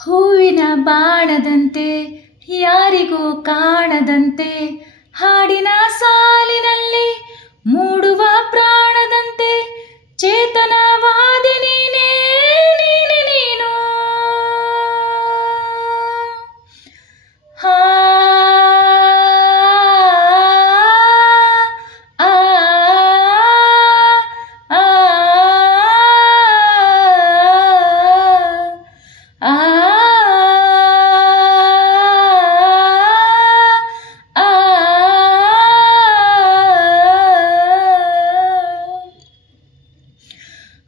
ಹೂವಿನ ಬಾಣದಂತೆ ಯಾರಿಗೂ ಕಾಣದಂತೆ ಹಾಡಿನ ಸಾಲಿನಲ್ಲಿ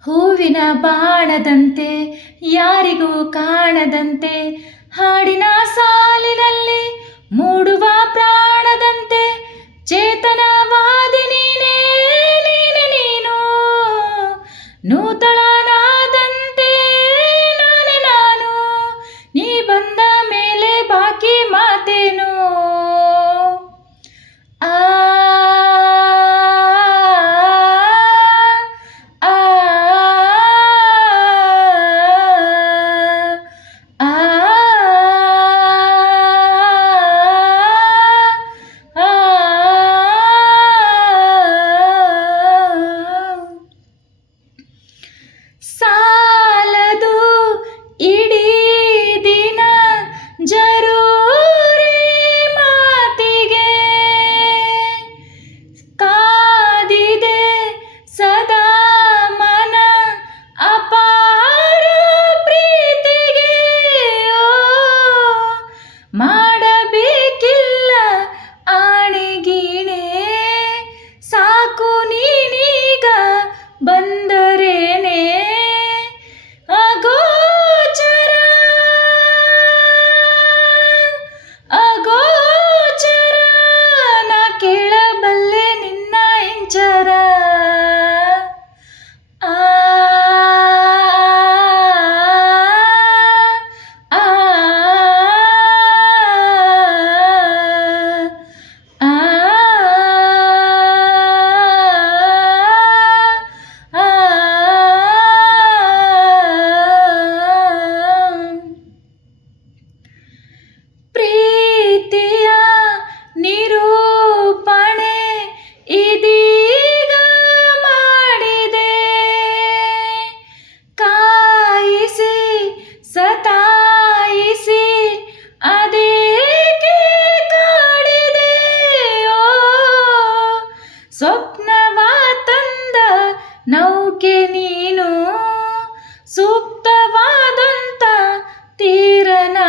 ಹೂವಿನ ಬಾಣದಂತೆ ಯಾರಿಗೂ ಕಾಣದಂತೆ ಹಾಡಿನ ಪ್ರಾಣ ಹೀಗ ಮಾಡಿದೆ. ಕಾಯಿಸಿ ಸತಾಯಿಸಿ ಅದೇಕೆ ಕಾಡಿದೆ? ಓ ಸ್ವಪ್ನವ ತಂದ ನೌಕೆ ನೀನು ಸೂಕ್ತವಾದಂತ ತೀರನಾ